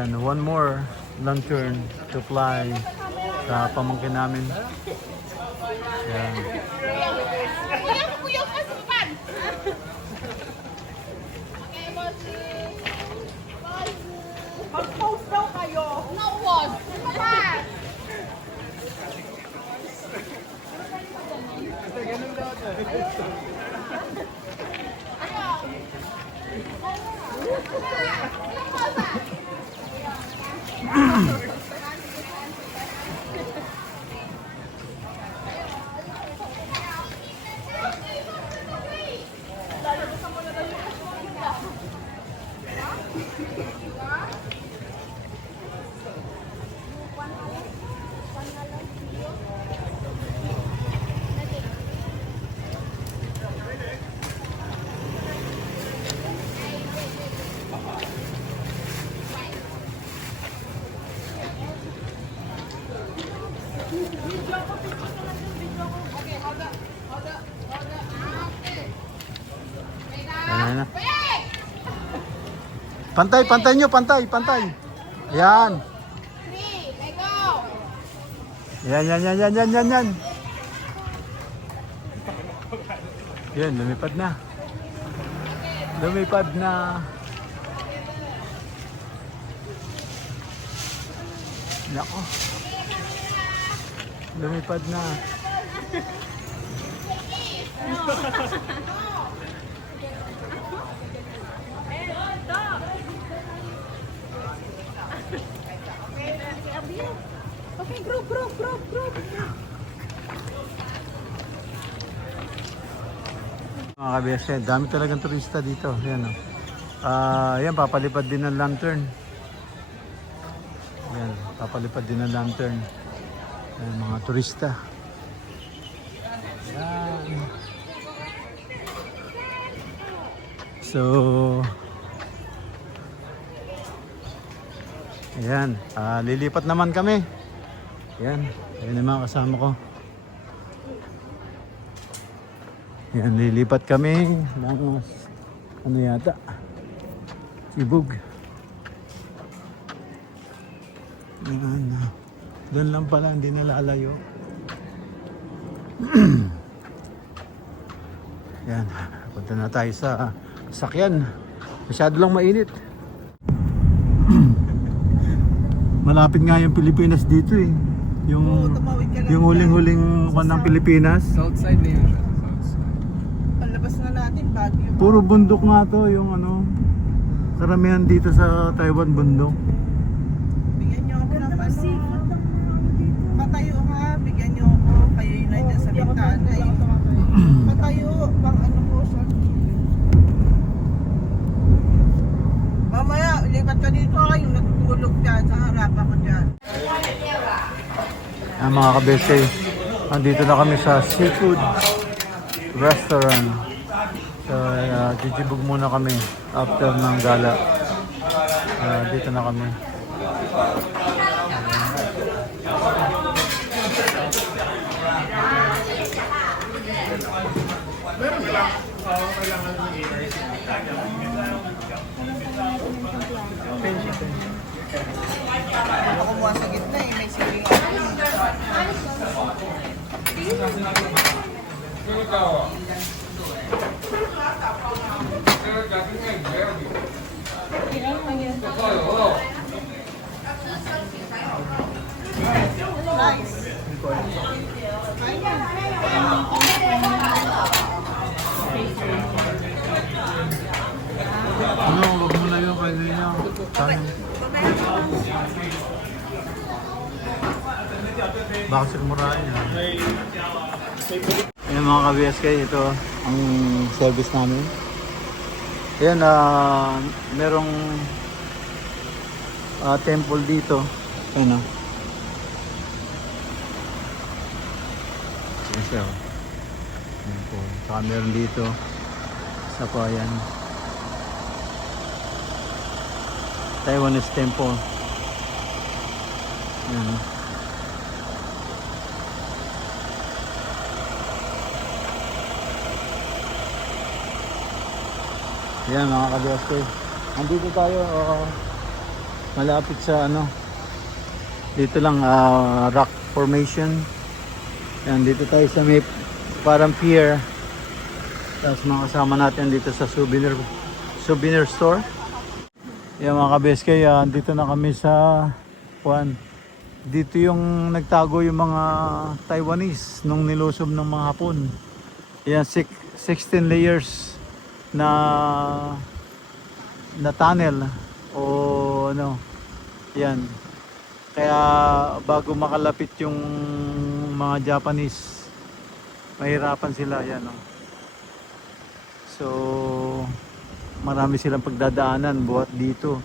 Ayan, one more lantern to fly sa pamangkin namin. Ayan. Mag-post daw kayo. No one. Ayan na. Pantay, pantay nyo, pantay, pantay. Ayan. Yan, yan, yan, yan, yan, yan, yan. Yan, lumipad na. Lumipad na. Nako. Lumipad na. Okay, group. Mga kabiyase, dami talagang turista dito. Yan, oh. Yan, papalipad din ng lantern. Yan, papalipad din ng lantern. Yan, mga turista. Yan. So, ayan, lilipat naman kami. Yan, ayan yung mga kasama ko. Yan, lilipat kami ng ano yata, Sibug. Yan, doon lang pala, hindi nalalayo. Yan, punta na tayo sa sakyan. Masyado lang mainit. Malapit nga yung Pilipinas dito eh. Yung huling-huling ng Pilipinas. Southside na yun siya. Palabas na natin Baguio. Puro bundok nga to, yung ano. Karamihan dito sa Taiwan bundok. Bigyan niyo ako ng patayo ha. Bigyan niyo ako. Kayo yun na dyan sa bintana eh. Patayo. Pang ano po siya. Mamaya, lipat ka dito yung natutulog dyan sa harapan ko dyan. Mga kabese, andito na kami sa seafood restaurant. So, jijibog muna kami after ng gala. Dito na kami. Ako kumuha sa gitna eh. May siling nice. Ano, wag mo na yung kayo niya. Baka sigmurahin yan. Ayan mga ka-BSK, ito ang service namin. Ayan, merong temple dito. Ayan o. Ayan siya o. Ayan po. Saka meron dito. Isa po, ayan. Taiwanese temple. Ayan. Ayan mga ka-BSK. Andito tayo Malapit sa ano, dito lang rock formation. Yan, dito tayo sa may parang pier. Tapos mga kasama natin dito sa souvenir store. Yan mga kabeskay, dito na kami sa Juan. Dito yung nagtago yung mga Taiwanese nung nilusob ng mga Hapon. Yan, 16 layers na tunnel o ano. Yan. Kaya bago makalapit yung mga Japanese, mahirapan sila. Yan, no? So marami silang pagdadaanan buhat dito.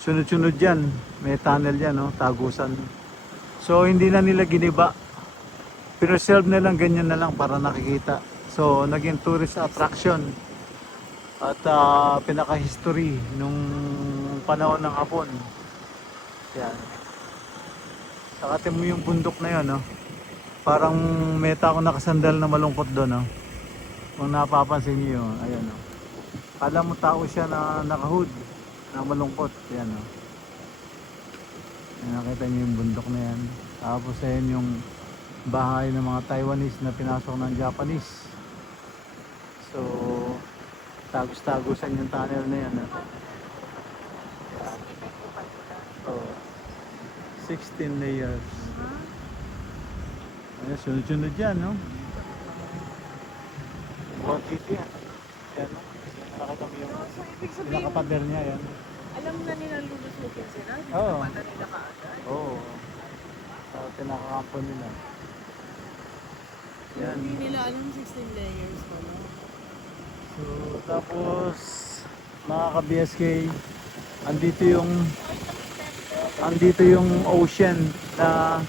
Sunod-sunod yan, may tunnel yan, no? Tagusan. So hindi na nila giniba, preserve na lang, ganyan na lang para nakikita. So naging tourist attraction at pinaka-history nung panahon ng Hapon. Yan. Saka mo yung bundok na yun, no? Parang may tao nakasandal na malungkot doon, no? Kung napapansin niyo, ayan, no? Kala mo tao siya na naka-hood, na malungkot. Yan, no? Ayan, nakita niyo yung bundok na yan. Tapos ayan yung bahay ng mga Taiwanese na pinasok ng Japanese. So tagus-tagusan yung tunnel na yan, no? Oh, 16 layers. Ayan, sunod-sunod yan, no? Buwan dito yan. Yan, no? Nakita mo yung So, ibig sabihin, pinakapader niya, yan. alam na nila lulusukin sila. Hindi Oo. naman na nila kaagad. Oo. Sa pinakakampo nila. Yan. Hindi nila alam 16 layers pa, no? So, tapos mga ka-BSK, andito yung ocean na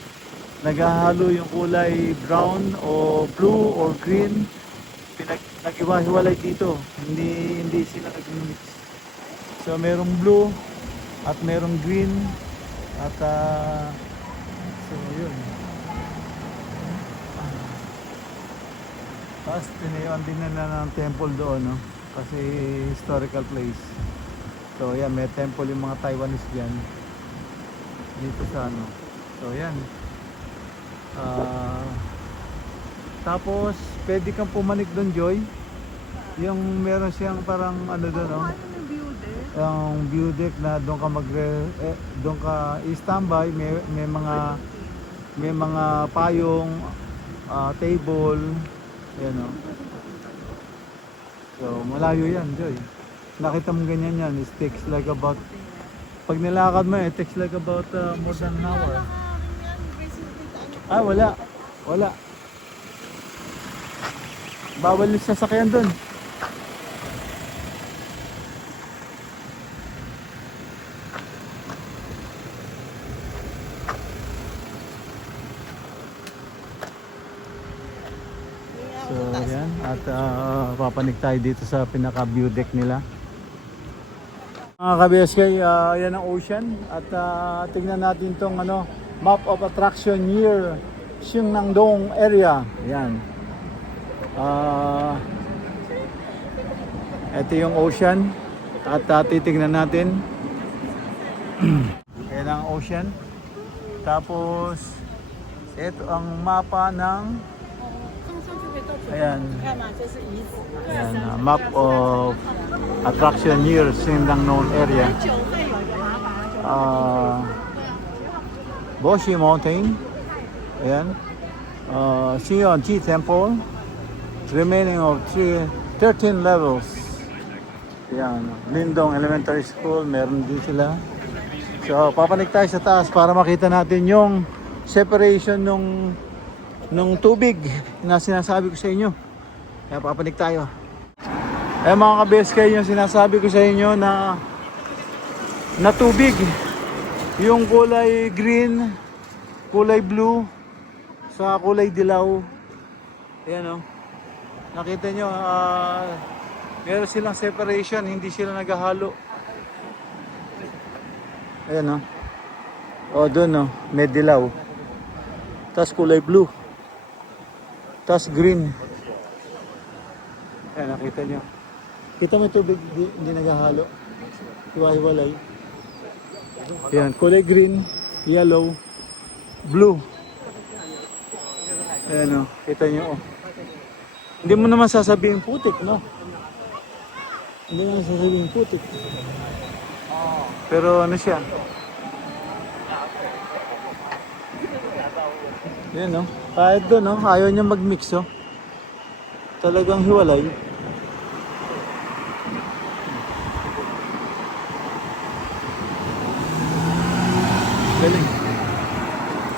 naghahalo yung kulay brown o blue or green. Nag-iwa-hiwalay dito. Hindi sila nag-mix. So merong blue at merong green at so yun. Tapos tinayuan din na ng temple doon, no? Kasi historical place. So yan, may temple yung mga Taiwanese dyan dito sa ano. So yan. Tapos pwede kang pumanik doon, Joy. Yung meron siyang parang ano doon, no? Ano yung view there? Yung view deck na doon ka doon ka i-standby, may mga payong, table, yan, no? So malayo yan, Joy. Nakita mo ganyan yan, it takes like about, pag nilakad mo, it takes like about more than an hour. Ah, wala. Bawal yung sasakyan doon. So yan, at papanik tayo dito sa pinaka view deck nila. Mga ka-BSK, yan ang ocean at tingnan natin tong ano, map of attraction near Xingnangdong area. Yan. Ito yung ocean at titignan natin. Yan ang ocean. Tapos ito ang mapa ng ayan. Ayan, map of attraction near Xingnangdong area. Boshi Mountain. Ayan. Xi'an-Ji Temple. Remaining of 13 levels. Ayan. Lindong Elementary School. Meron din sila. So, papanik tayo sa taas para makita natin yung separation nung tubig na sinasabi ko sa inyo. Kaya papanik tayo. Mga ka-BSK, yung sinasabi ko sa inyo na tubig. Yung kulay green, kulay blue, sa kulay dilaw. Ayan, o. Nakita nyo, meron silang separation, hindi sila naghahalo. Ayan, o. O, dun, o. May dilaw. Tapos kulay blue. Tapos green. Ayan, nakita nyo. Kita mo yung tubig, hindi naghahalo. Hiwa-hiwalay. Yan, kulay green, yellow, blue. Ayan o, kita nyo oh. Hindi mo naman sasabihin putik, no? Hindi naman sasabihin putik. Pero ano siya? Yan no, kahit doon no, ayaw niya mag-mix oh. Talagang hiwalay. Galing.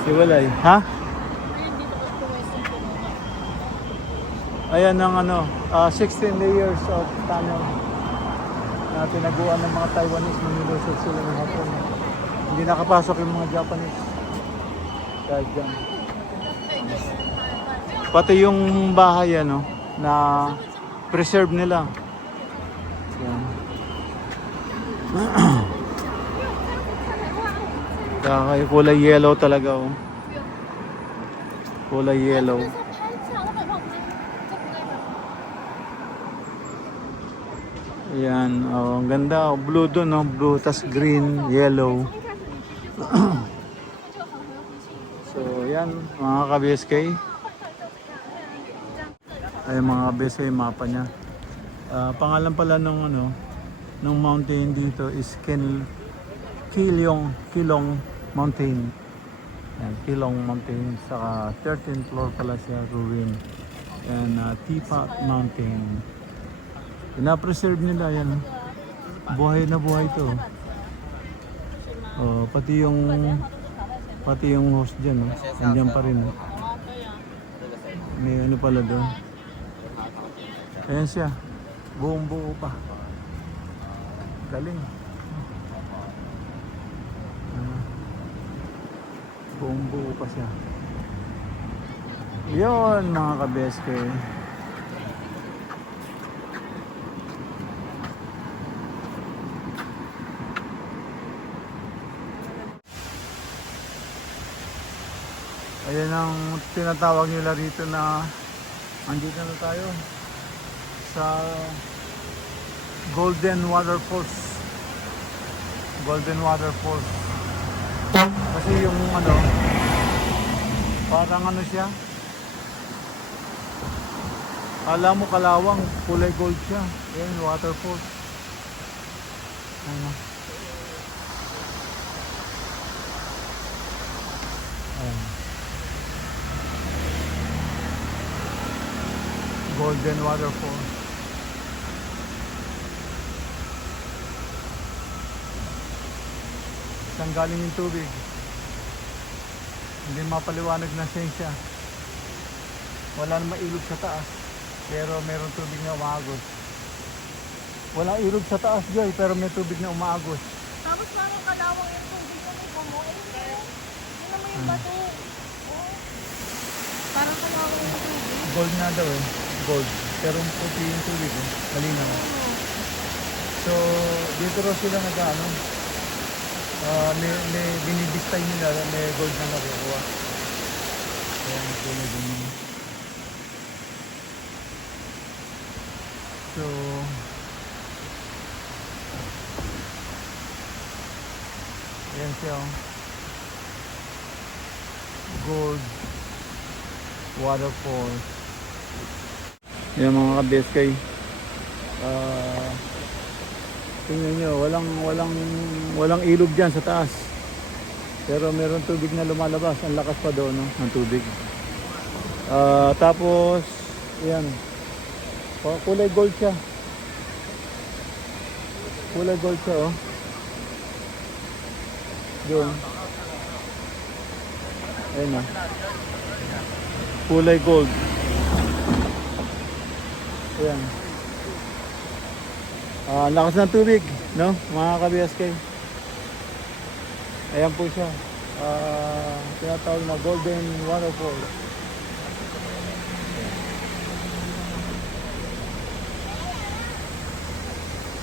Hiwalay, ha? Ayan ang ano, 16 layers of tunnel na tinaguan ng mga Taiwanese, manilusot sila ng Hapon. Hindi nakapasok yung mga Japanese. Kahit dyan. Pati yung bahay ano, na preserve nila. Yan. Kaya kulay yellow talaga oh. Kulay yellow. Ayan, oh, ang ganda. Blue doon, no? Blue, tas green, yellow. So, yan, mga ka-BSK. Ayan, mga ka-BSK, mapa niya. Pangalan pala nung, ano, nung mountain dito is Kilong Mountain. Ayan, Kilong Mountain. Saka 13th floor pala siya, ruin. And Teapot Mountain. Pina-preserve nila yan. Buhay na buhay to. Oh, pati yung host diyan, oh. Nandiyan pa rin. Oh. May ano pala doon. Ayan siya. Buong buo pa. Galing. Buong buo pa siya. Yun mga ka-BSK. Ayan ang tinatawag nila rito na andito na tayo sa Golden Waterfalls. Golden Waterfalls. Kasi yung ano, parang ano siya, alam mo kalawang, kulay gold siya. Ayan, waterfalls. Ano. Ayan. Golden Waterfall. Saan galing yung tubig? Hindi mapaliwanag na siyensya. Wala namang ilog sa taas, pero meron tubig na umaagos. Walang ilog sa taas, Joy, pero may tubig na umaagos. Tapos parang kalawang yung tubig na may bumo. Yun naman yung bato. Oh. Parang kalawang yung tubig. Gold nga daw eh. Gold. Pero puti yung tubig eh. Malinaw. So, dito raw sila nag-ano. May binibistay nila. May gold na nakukuha. Ayan, kulay ganyan. So, ayan siya oh. Gold Waterfall. Yan mga ka-BSK. Tingnan nyo, walang ilog dyan sa taas. Pero meron tubig na lumalabas. Ang lakas pa doon no, ng tubig. Tapos, yan. Kulay gold siya. Kulay gold siya oh. Doon. Ayan oh. Kulay gold. Ayan. Lakas ng tubig, no? Mga ka-BSK. Ayan po siya. Tinatawag na Golden Waterfall.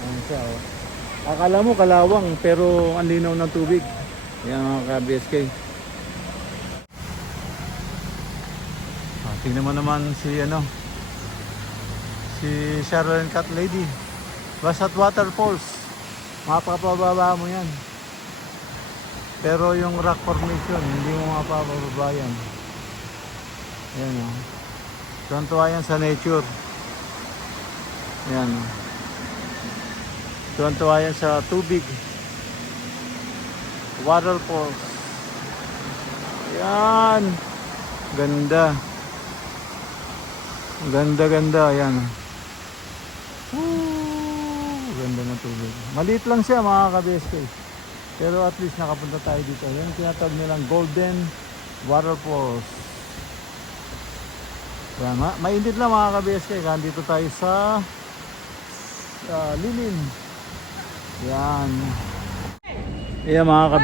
Ayan siya, oh. Akala mo kalawang, pero ang linaw ng tubig. Ayan mga ka-BSK. Tingnan mo naman si ano, si Sharon Cat Lady. Basat Waterfalls. Mapapababa mo yan. Pero yung rock formation, hindi mo mapapababa yan. Ayan o. Tuwan-tuwa yan sa nature. Ayan o. Tuwan-tuwa yan sa tubig. Waterfalls. Ayan. Ganda. Ganda. Ayan. Ganda ng tubig. Maliit lang siya mga ka-BSK. Pero at least nakapunta tayo dito. Yan tinatawag nilang Golden Waterfalls. Yan, mainit lang mga ka-BSK. Dito tayo sa Lilin. Yan. Ayan mga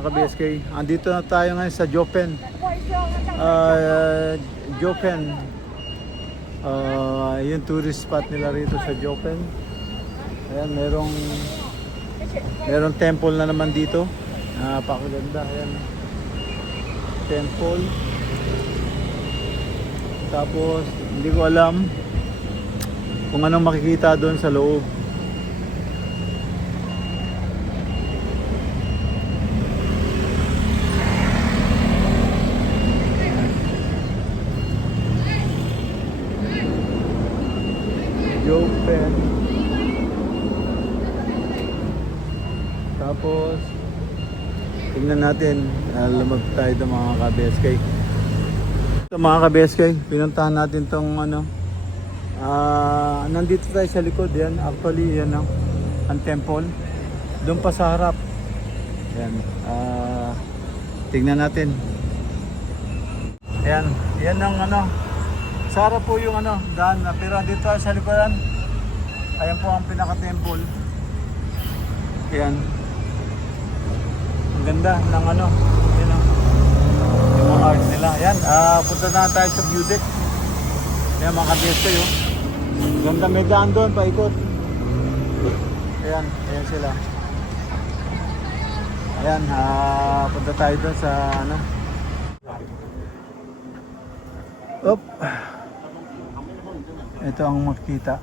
ka-BSK. Andito na tayo ngayon sa Jopen. Jopen. Yung tourist spot nila rito sa Jopen. Ayan, merong temple na naman dito. Napakaganda. Ayan. Temple. Tapos, hindi ko alam kung anong makikita doon sa loob. Jopen. Tapos tingnan natin, lumag tayo ng mga ka-BSK. Ito mga ka-BSK, pinuntahan natin tong nandito tayo sa likod yan. Actually yan ang temple. Doon pa sa harap. Yan. Tingnan natin. Ayan, yan ang sa harap po yung daan, pero dito tayo sa likodan. Ayan po ang pinaka-temple. Ayan. Ang ganda ng yung mga art nila. Ayan, punta na tayo sa view deck. Ayan mga ka-BSK oh. Ganda, may daan doon, paikot. Ayan, ayan sila. Ayan, punta tayo doon sa Op. Ito ang makikita.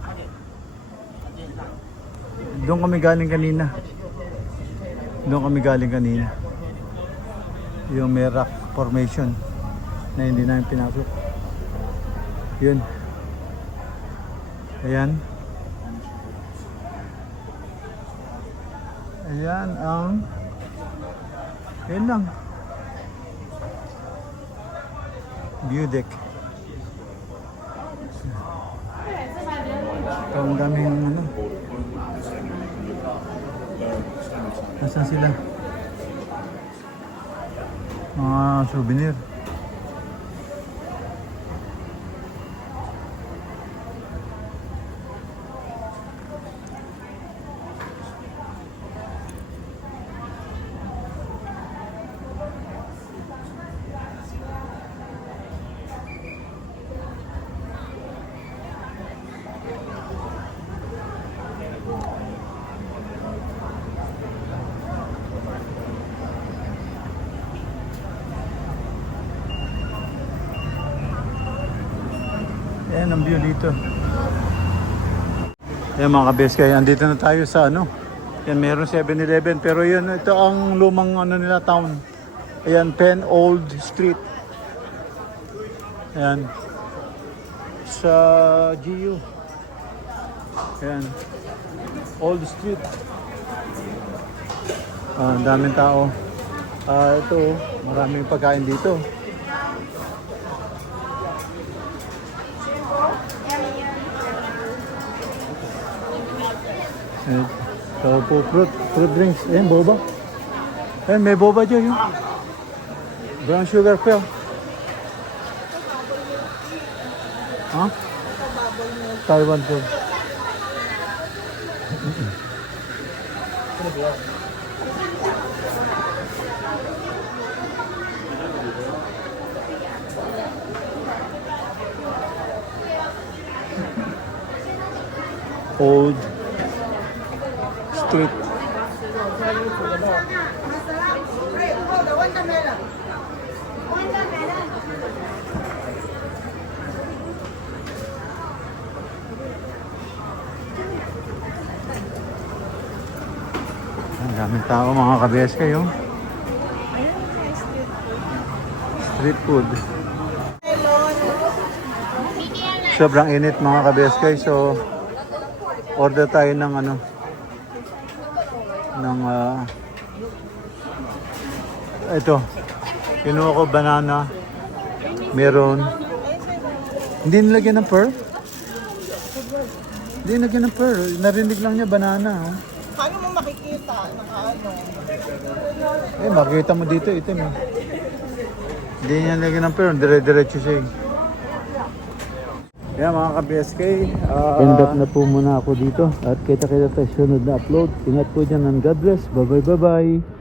Doon kami galing kanina. Yung may rock formation na hindi namin pinasok. Yun. Ayan. Ayan ang yun lang. View deck. Ito ang daming Nasaan sila? Mga souvenir. Ayan ang view dito. Ayan mga ka-BSK, andito na tayo sa Yan, meron 7-Eleven pero yun, ito ang lumang nila town. Ayan, Penn Old Street. Ayan. Sa GU. Ayan. Old Street. Ang daming tao. Ito, maraming pagkain dito. So po fruit drinks. Ayan, boba. Ayan, may boba dyan yun. Brown sugar pill. Ha? Taiwan food. Old Street. Ang daming tao mga ka-BSK yun. Street food. Sobrang init mga ka-BSK. So, order tayo ng ano, ng ito. Kinuha ko banana, meron. Hindi nilagyan ng pearl? Hindi nilagyan ng pearl. Narinig lang niya banana. Oh. Paano mo makikita? Nakaano? Makikita mo dito, itim. Hindi niya nilagyan ng pearl. Dire-diretso siya. Kaya mga ka-BSK, end up na po muna ako dito. At kita-kita tayo sunod na upload. Ingat po dyan and God bless. Bye-bye.